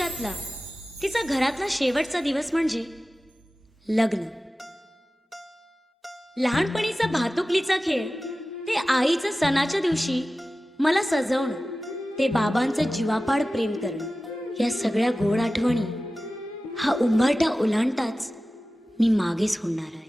आयुष्यातला तिचा घरातला शेवटचा दिवस म्हणजे लग्न. लहानपणीचा भातुकलीचा खेळ ते आईचं सणाच्या दिवशी मला सजवणं ते बाबांचं जीवापाड प्रेम करणं या सगळ्या गोड आठवणी हा उंबरटा ओलांडताच मी मागे सोडणार आहे.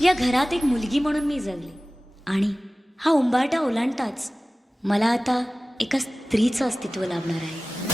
या घरात एक मुलगी म्हणून मी जगले आणि हा उंबारटा ओलांडताच मला आता एका स्त्रीचं अस्तित्व लाभणार आहे.